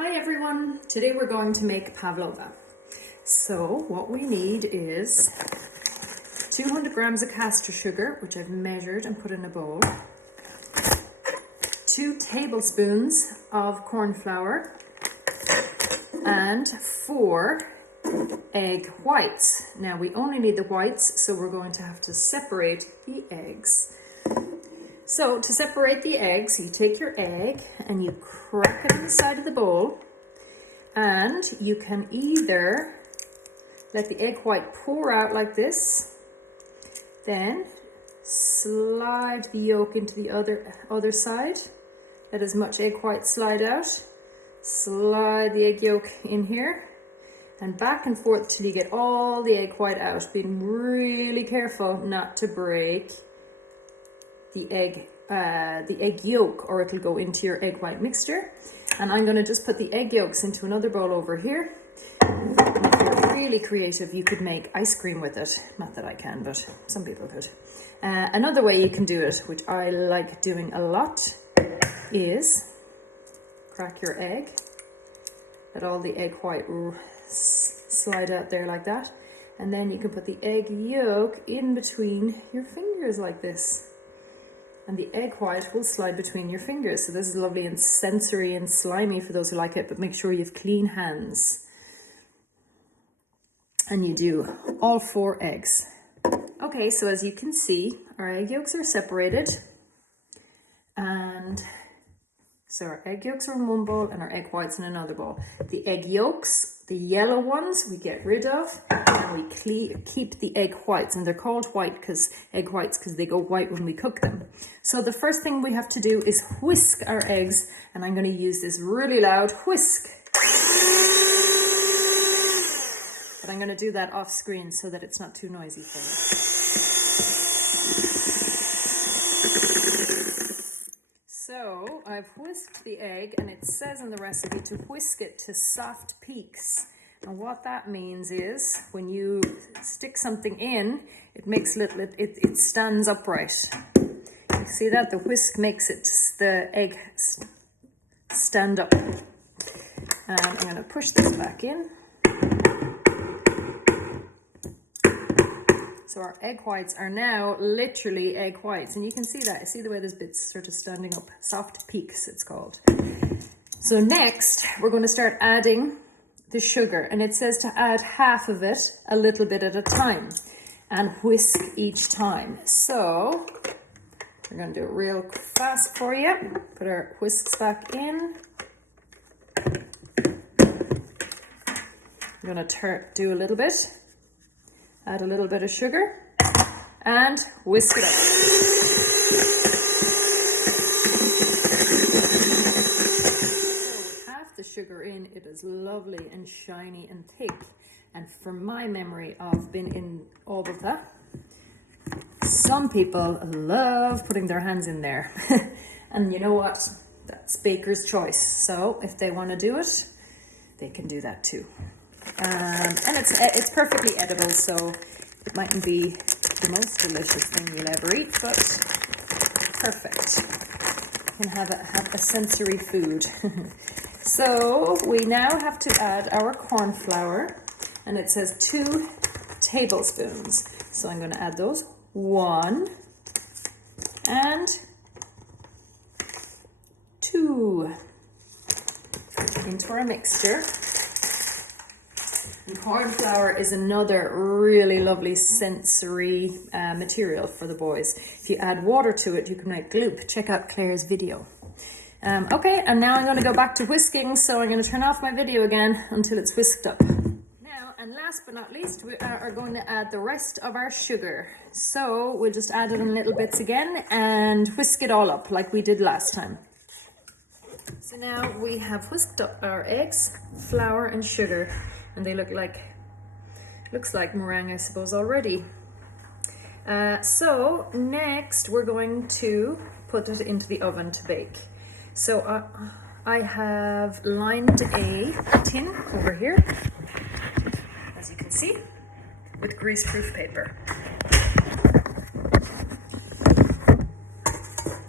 Hi everyone, today we're going to make pavlova. So what we need is 200 grams of castor sugar, which I've measured and put in a bowl, 2 tablespoons of corn flour, and 4 egg whites. Now we only need the whites, so we're going to have to separate the eggs. So to separate the eggs, you take your egg and you crack it on the side of the bowl, and you can either let the egg white pour out like this, then slide the yolk into the other side, let as much egg white slide out, slide the egg yolk in here, and back and forth till you get all the egg white out, being really careful not to break the egg yolk, or it'll go into your egg white mixture. And I'm going to just put the egg yolks into another bowl over here. And if you're really creative, you could make ice cream with it. Not that I can, but some people could. Another way you can do it, which I like doing a lot, is crack your egg, let all the egg white slide out there like that, and then you can put the egg yolk in between your fingers like this. And the egg white will slide between your fingers. So this is lovely and sensory and slimy for those who like it, but make sure you have clean hands. And you do all 4 eggs. Okay, so as you can see, our egg yolks are separated. And so our egg yolks are in one bowl and our egg whites in another bowl. The egg yolks, the yellow ones, we get rid of, and we keep the egg whites. And they're called egg whites because they go white when we cook them. So the first thing we have to do is whisk our eggs, and I'm going to use this really loud whisk. But I'm going to do that off screen so that it's not too noisy for you. So I've whisked the egg, and it says in the recipe to whisk it to soft peaks. And what that means is when you stick something in, it makes it stands upright. You see that? The whisk makes the egg stand up. And I'm going to push this back in. So our egg whites are now literally egg whites, and you can see that. See the way there's bits sort of standing up, soft peaks it's called. So next we're going to start adding the sugar, and it says to add half of it a little bit at a time and whisk each time. So we're going to do it real fast for you. Put our whisks back in. I'm going to do a little bit. Add a little bit of sugar and whisk it up. So with half the sugar in, it is lovely and shiny and thick. And from my memory of being in Abalta, some people love putting their hands in there. And you know what? That's baker's choice. So if they want to do it, they can do that too. And it's perfectly edible, so it mightn't be the most delicious thing you'll ever eat, but perfect. You can have a sensory food. So we now have to add our corn flour, and it says 2 tablespoons. So I'm going to add those. 1 and 2 into our mixture. And corn flour is another really lovely sensory material for the boys. If you add water to it, you can make gloop. Check out Claire's video. Okay, and now I'm going to go back to whisking, so I'm going to turn off my video again until it's whisked up. Now, and last but not least, we are going to add the rest of our sugar. So we'll just add it in little bits again and whisk it all up like we did last time. So now we have whisked up our eggs, flour and sugar. And they looks like meringue, I suppose, already. So next we're going to put it into the oven to bake. So I have lined a tin over here, as you can see, with greaseproof paper.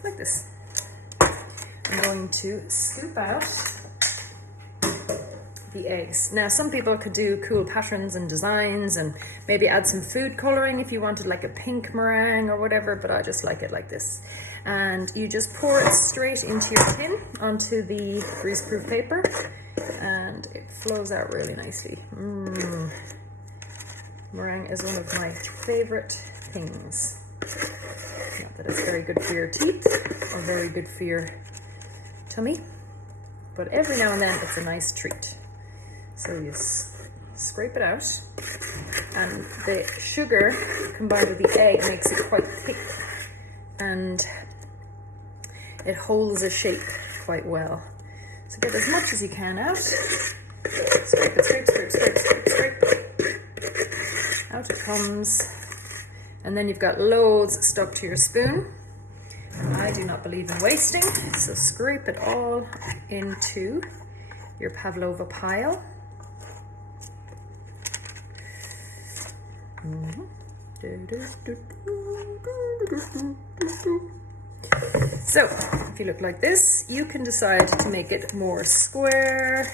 Like this. I'm going to scoop out the eggs. Now some people could do cool patterns and designs and maybe add some food coloring if you wanted like a pink meringue or whatever, but I just like it like this. And you just pour it straight into your tin onto the greaseproof paper and it flows out really nicely. Meringue is one of my favorite things. Not that it's very good for your teeth or very good for your tummy, but every now and then it's a nice treat. So you scrape it out, and the sugar combined with the egg makes it quite thick and it holds a shape quite well. So get as much as you can out. Scrape it, scrape, scrape, scrape, scrape, scrape. Out it comes. And then you've got loads stuck to your spoon. I do not believe in wasting, so scrape it all into your pavlova pile. So, if you look like this, you can decide to make it more square,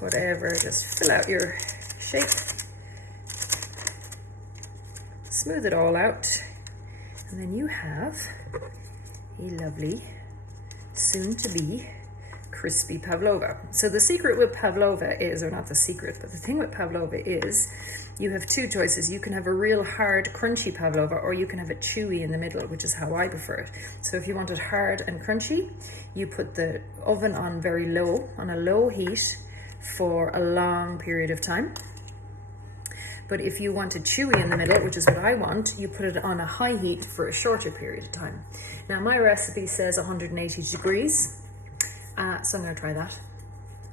whatever, just fill out your shape, smooth it all out, and then you have a lovely, soon-to-be crispy pavlova. So the secret with pavlova is, or not the secret, but the thing with pavlova is you have two choices. You can have a real hard, crunchy pavlova, or you can have it chewy in the middle, which is how I prefer it. So if you want it hard and crunchy, you put the oven on very low, on a low heat for a long period of time. But if you want it chewy in the middle, which is what I want, you put it on a high heat for a shorter period of time. Now my recipe says 180 degrees, so I'm going to try that.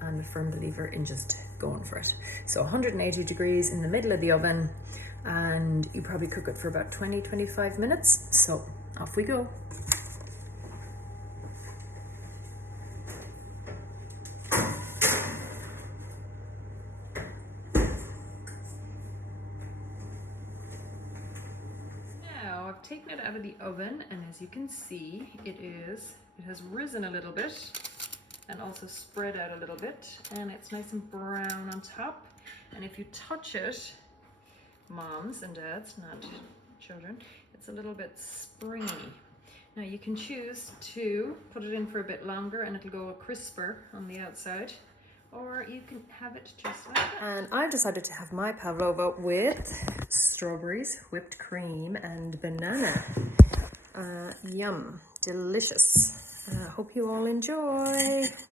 I'm a firm believer in just going for it. So 180 degrees in the middle of the oven, and you probably cook it for about 20-25 minutes. So off we go. Now I've taken it out of the oven, and as you can see, it has risen a little bit and also spread out a little bit, and it's nice and brown on top. And if you touch it, moms and dads, not children, it's a little bit springy. Now you can choose to put it in for a bit longer and it'll go crisper on the outside, or you can have it just like that. And I've decided to have my pavlova with strawberries, whipped cream and banana. Yum, delicious. Hope you all enjoy.